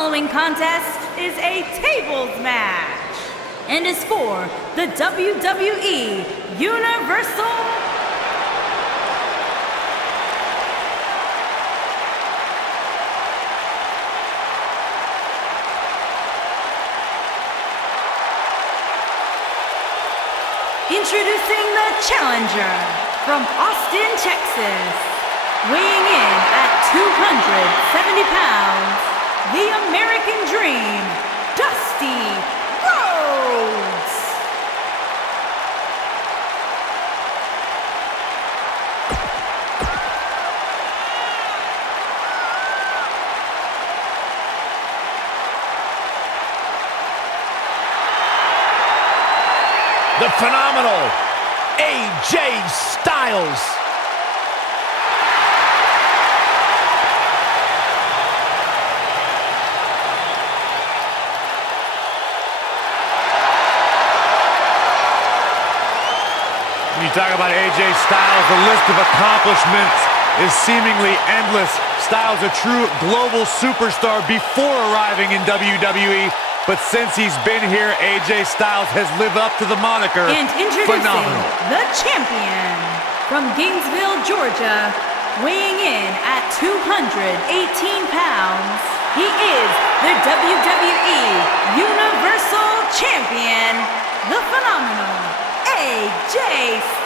following contest is a tables match and is for the WWE Universal Introducing the challenger from Austin, Texas, weighing in at 270 pounds, the American Dream, Dusty Rhodes. The phenomenal AJ Styles. When you talk about AJ Styles, the list of accomplishments is seemingly endless. Styles, a true global superstar before arriving in WWE. But since he's been here, AJ Styles has lived up to the moniker. And introducing phenomenal. The champion from Gainesville, Georgia, weighing in at 218 pounds, he is the WWE Universal Champion, the phenomenal AJ Styles.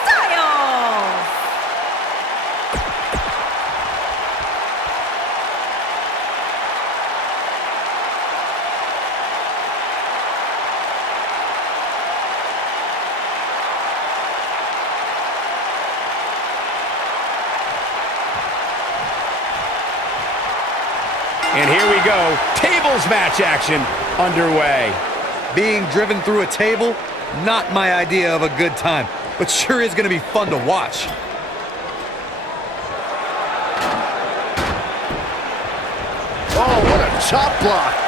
And here we go, tables match action underway. Being driven through a table, not my idea of a good time, but sure is going to be fun to watch. Oh, what a chop block.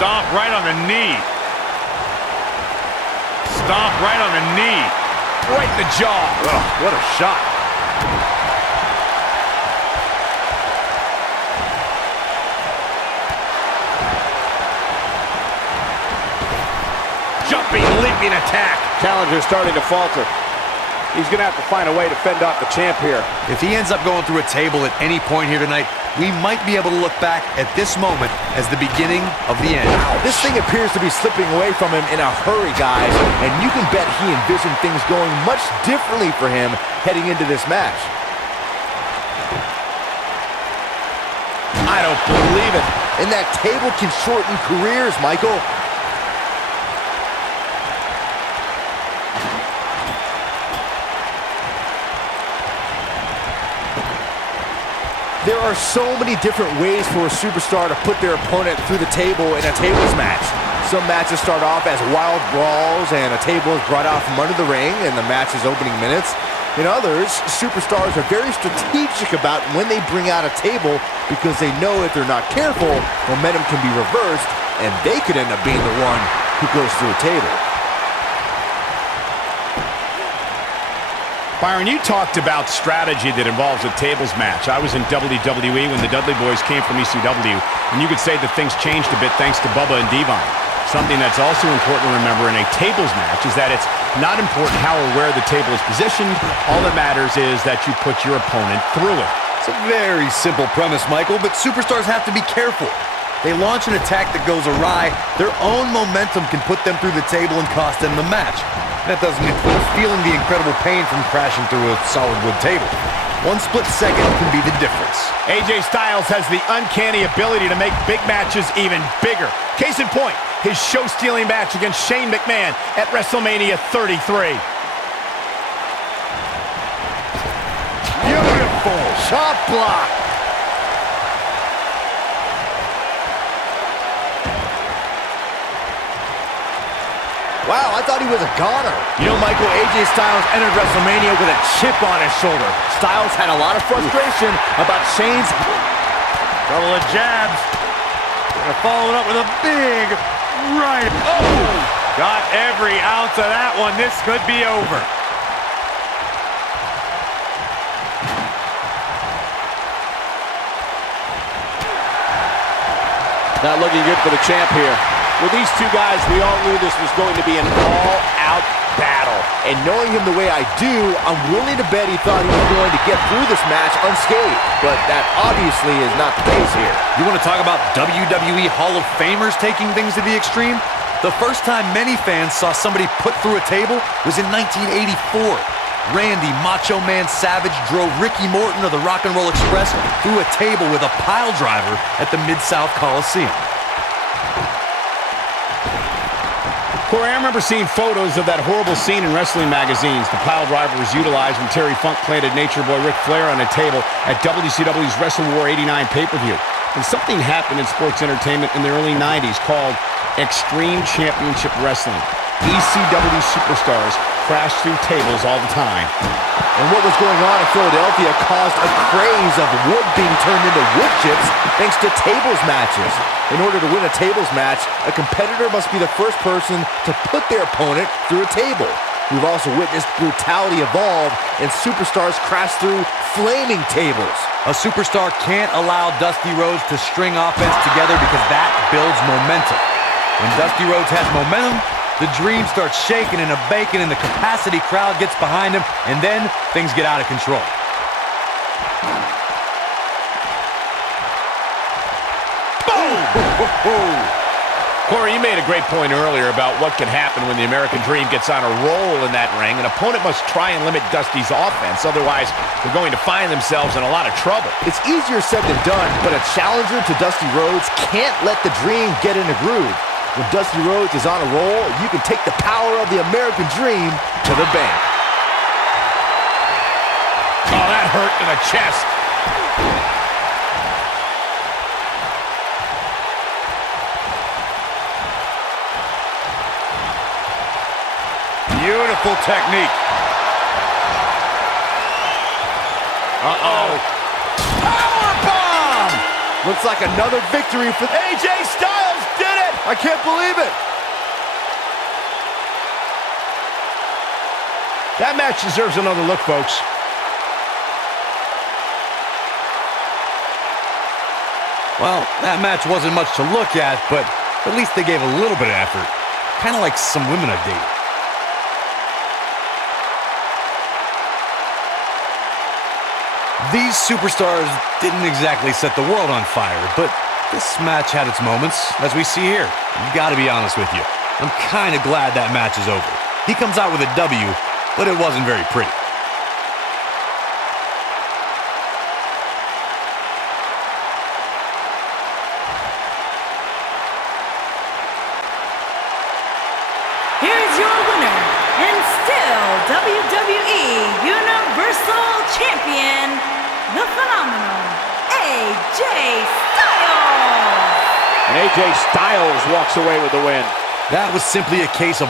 Stomp right on the knee. Stomp right on the knee. Right in the jaw. Oh, what a shot. Jumping, leaping attack. Challenger starting to falter. He's going to have to find a way to fend off the champ here. If he ends up going through a table at any point here tonight, we might be able to look back at this moment as the beginning of the end. This thing appears to be slipping away from him in a hurry, guys, and you can bet he envisioned things going much differently for him heading into this match. I don't believe it. And that table can shorten careers, Michael. There are so many different ways for a superstar to put their opponent through the table in a tables match. Some matches start off as wild brawls and a table is brought out from under the ring in the match's opening minutes. In others, superstars are very strategic about when they bring out a table because they know if they're not careful, momentum can be reversed and they could end up being the one who goes through a table. Byron, you talked about strategy that involves a tables match. I was in WWE when the Dudley Boys came from ECW, and you could say that things changed a bit thanks to Bubba and Devon. Something that's also important to remember in a tables match is that it's not important how or where the table is positioned. All that matters is that you put your opponent through it. It's a very simple premise, Michael, but superstars have to be careful. They launch an attack that goes awry, their own momentum can put them through the table and cost them the match. That doesn't include feeling the incredible pain from crashing through a solid wood table. One split second can be the difference. AJ Styles has the uncanny ability to make big matches even bigger. Case in point, his show-stealing match against Shane McMahon at WrestleMania 33. Beautiful chop block. Wow, I thought he was a goner. You know, Michael, AJ Styles entered WrestleMania with a chip on his shoulder. Styles had a lot of frustration about Shane's... Couple of jabs. Gonna follow it up with a big right. Oh! Got every ounce of that one. This could be over. Not looking good for the champ here. With these two guys, we all knew this was going to be an all-out battle. And knowing him the way I do, I'm willing to bet he thought he was going to get through this match unscathed. But that obviously is not the case here. You want to talk about WWE Hall of Famers taking things to the extreme? The first time many fans saw somebody put through a table was in 1984. Randy Macho Man Savage drove Ricky Morton of the Rock and Roll Express through a table with a pile driver at the Mid-South Coliseum. Corey, I remember seeing photos of that horrible scene in wrestling magazines. The pile driver was utilized when Terry Funk planted Nature Boy Ric Flair on a table at WCW's Wrestle War 89 pay-per-view. And something happened in sports entertainment in the early 90s called Extreme Championship Wrestling. ECW superstars crashed through tables all the time. And what was going on in Philadelphia caused a craze of wood being turned into wood chips thanks to tables matches. In order to win a tables match, a competitor must be the first person to put their opponent through a table. We've also witnessed brutality evolve and superstars crash through flaming tables. A superstar can't allow Dusty Rhodes to string offense together because that builds momentum. When Dusty Rhodes has momentum, the dream starts shaking and a-baking and the capacity crowd gets behind him, and then things get out of control. Boom! Corey, you made a great point earlier about what can happen when the American Dream gets on a roll in that ring. An opponent must try and limit Dusty's offense, otherwise they're going to find themselves in a lot of trouble. It's easier said than done, but a challenger to Dusty Rhodes can't let the Dream get in a groove. When Dusty Rhodes is on a roll, you can take the power of the American Dream to the bank. Oh, that hurt to the chest. Beautiful technique. Uh-oh. Powerbomb! Looks like another victory for AJ Styles. Did it! I can't believe it. That match deserves another look, folks. Well, that match wasn't much to look at, but at least they gave a little bit of effort. Kind of like some women I date. These superstars didn't exactly set the world on fire, but this match had its moments, as we see here. I've got to be honest with you. I'm kind of glad that match is over. He comes out with a W, but it wasn't very pretty. Here's your winner, and still WWE Universal Champion, the phenomenal AJ Styles. And AJ Styles walks away with the win. That was simply a case of